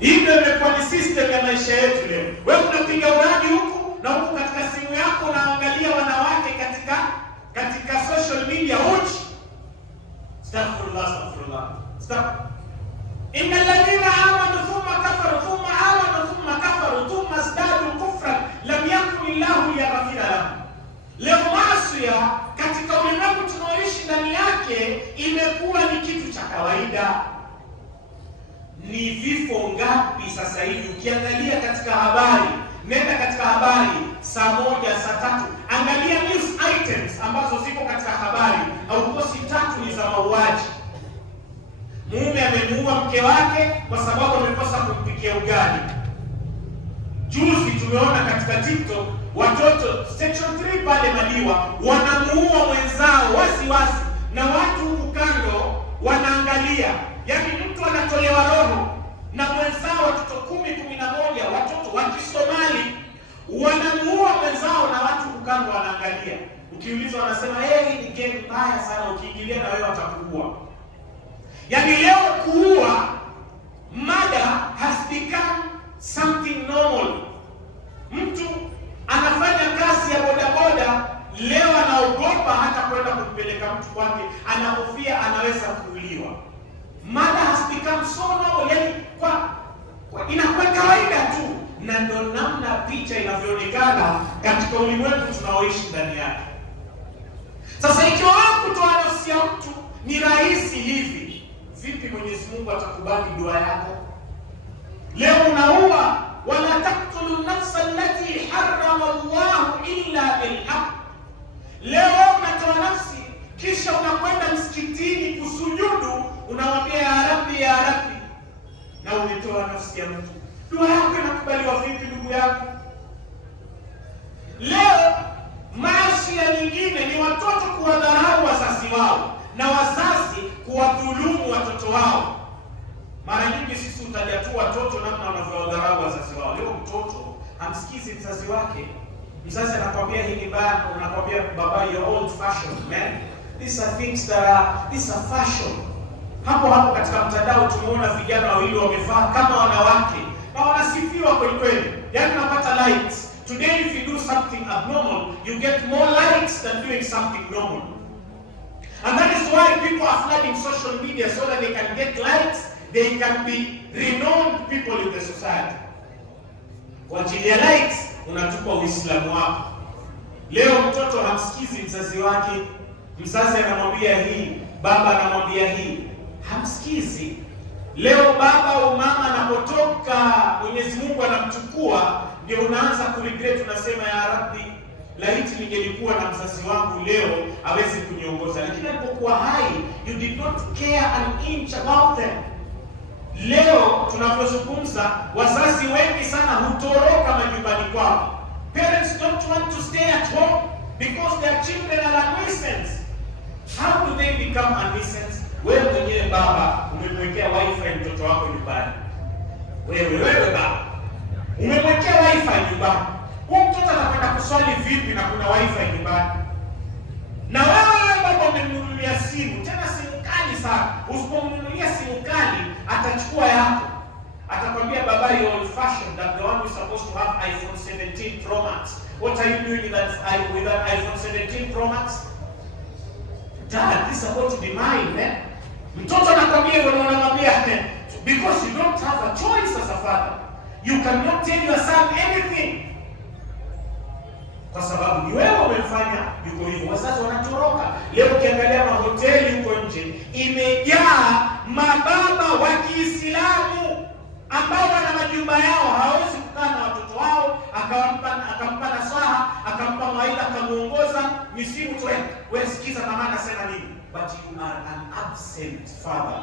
Hii ndio imekuwa ni system ya maisha yetu leo. Wewe unapiga uradi huku na huku, katika simu yako unaangalia wanawake katika social media uchi. Astaghfirullah. Innal ladhina amanu thumma kafaru thumma izdadu kufran lam yakun illahu liyaghfira lahum. Leo maasi katika ulimwengu tunaoishi ndani yake imekuwa ni kitu cha kawaida. Ni vifo ngapi sasa hivi? Ukiangalia katika habari, nenda katika habari saa 1, saa 3, angalia news items ambazo ziko katika habari, haukosi 3 ni za mauaji. Mume amemuua mke wake kwa sababu amekosa kumpikia ugali. Juzi tumeona katika TikTok watoto section 3 pale Madiwa wanamuua mwenzao wazi na watu huku kando wanaangalia. Yaani mtu anatolewa roho na mwenzao, watoto 10-11 watoto wa Kisomali wanamuua mwenzao na watu huku kando wanaangalia. Ukiulizwa wanasema hii ni game mbaya sana, ukiingilia na wewe watakuua. Yaani leo kuua, murder has become something normal. Mtu anafanya kazi ya bodaboda leo anaogopa hata kwenda kumpeleka mtu kwake, anahofia anaweza kuuliwa. Murder has become so normal, yani inakuwa kawaida tu, na ndo namna picha inavyoonekana katika ulimwengu tunaoishi ndani yake. Sasa ikiwa kutoa nafsi ya mtu ni rahisi hivi, vipi Mwenyezi Mungu atakubali dua yako? Leo unaua, wala taqtulu nafsa allati harrama Allahu illa bilhaq. Leo unatoa nafsi kisha unakwenda msikitini kusujudu, unamwambia ya Rabbi, na umetoa nafsi ya mtu. Dua yako inakubaliwa vipi ndugu yangu? Leo maasi ya nyingine ni watoto kuwadharau wazazi wao na wazazi kuwadhulumu watoto wao. Mara nyingi sisi utajatua watoto namna wanavyowadharau wazazi wao. Leo mtoto hamsikizi mzazi wake. Mzazi anakwambia hii ni bad, unakwambia baba you're old fashioned man. These are things these are fashion. Hapo katika mtandao tumeona vijana wawili wamevaa kama wanawake na wanasifiwa kweli kweli. Yaani unapata likes. Today if you do something abnormal, you get more likes than doing something normal. And that is why people are flooding social media so that they can get likes, they can be renowned people in the society. Kwa ajili ya likes unatupa Uislamu wako. Leo mtoto hamsikizi mzazi wake. Mzazi anamwambia hii, baba anamwambia hii, hamsikizi. Leo baba au mama anapotoka, Mwenyezi Mungu anamchukua, ndio unaanza kuregret, unasema ya Rabbi, laiti ningelikuwa na mzazi wangu leo awezi kuniongoza. Lakini alipokuwa hai, you did not care an inch about them. Leo tunavyozungumza, wazazi wengi sana hutoroka majumbani kwao. Parents don't want to stay at home because their children are a nuisance. How do they become a nuisance? Wewe mwenyewe baba umemwekea wifi mtoto wako nyumbani. Wewe baba umemwekea wifi nyumbani. Huyo mtoto anakwenda kuswali vipi na kuna wifi nyumbani? Na wewe baba umemnunulia simu, tena simu kali sana. Usipomnunulia simu kali, atachukua yako. Atakwambia baba you old fashioned, that the one who is supposed to have iPhone 17 Pro Max. What are you doing with that iPhone 17 Pro Max? Dad, this is supposed to be mine, man. Mtoto anakwambia hivyo, unamwambia because you don't have a choice as a father. You cannot tell your son anything. Kwa sababu ni wewe umemfanya yuko hivyo. Wazazi wanatoroka. Leo ukiangalia mahoteli huko nje imejaa mababa wa Kiislamu ambao wana majumba yao, hawezi kukaa na watoto wao, akampa nasaha, akampa mawaidha, akamuongoza misimu tu. Wewe sikiza mama anasema nini? But you are an absent father.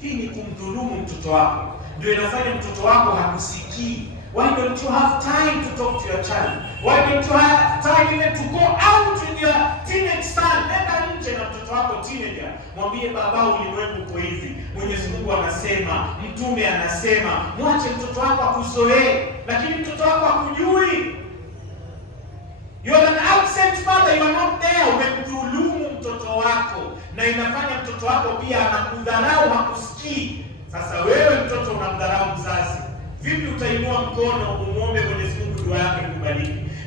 Hii ni kumdhulumu mtoto wako. Ndio inafanya mtoto wako hakusikii. Why don't you have time to talk to your child? Why don't you have time even to go out with your teenage son? Nenda nje na mtoto wako teenager. Mwambie baba, ulimwengu uko hivi. Mwenyezi Mungu anasema, mtume anasema, mwache mtoto wako akuzoee. Lakini mtoto wako hakujui. You are an absent father, you are not there. Umemdhulumu mtoto wako na inafanya mtoto wako pia anakudharau, hakusikii. Sasa wewe Vipi utainua mkono umuombe Mwenyezi